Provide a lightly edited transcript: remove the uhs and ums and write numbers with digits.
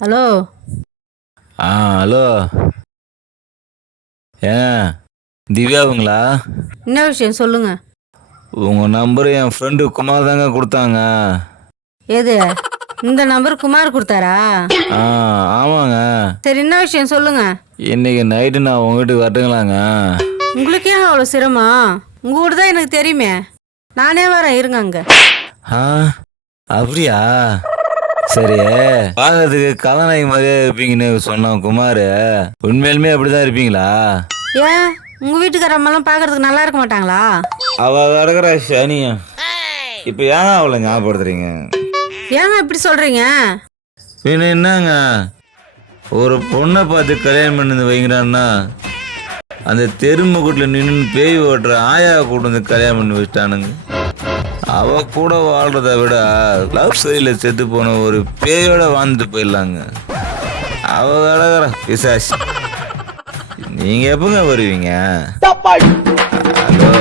Hello. Hello. ஏன் திவ்யாவுங்களா? என்ன விஷயம் சொல்லுங்க. உங்கள் நம்பர் என் ஃப்ரெண்டு குமார் தாங்க கொடுத்தாங்க. எது இந்த நம்பர் குமார் கொடுத்தாரா? ஆமாங்க. சரி, என்ன விஷயம் சொல்லுங்க. இன்னைக்கு நைட்டு நான் உங்கள் வீட்டுக்கு வரட்டுங்களாங்க? உங்களுக்கு ஏன் அவ்வளோ சிரமம்? உங்க வீடு தான் எனக்கு தெரியுமே, நானே வரேன், இருங்க அங்க. அப்படியா? சரி, பார்க்கறதுக்கு கதாநாயகி மாதிரியே இருப்பீங்கன்னு சொன்னான் குமார். உண்மையிலுமே அப்படிதான் இருப்பீங்களா? ஏன் உங்க வீட்டுக்கார அம்மாலாம் பார்க்கறதுக்கு நல்லா இருக்க மாட்டாங்களா? அவ கிடக்குற சனியா. இப்போ ஏன் அவளை ஞாபகப்படுத்துறீங்க? ஏங்க இப்படி சொல்றீங்க? பின்ன என்னங்க, ஒரு பொண்ணை பார்த்து கல்யாணம் பண்ணி வைங்கிறான்னா அந்த தெருமுகட்டில் நின்று பேய் ஓட்டுற ஆயா கூட வந்து கல்யாணம் பண்ணி வச்சிட்டானுங்க. அவ கூட வாழ்றத விட லவ் ஸ்டோரியில் செத்து போன ஒரு பேயோட வாழ்ந்துட்டு போயிடலாங்க. அவ கிடக்குற பிசாசி. நீங்க எப்பங்க வருவீங்க? ஹலோ.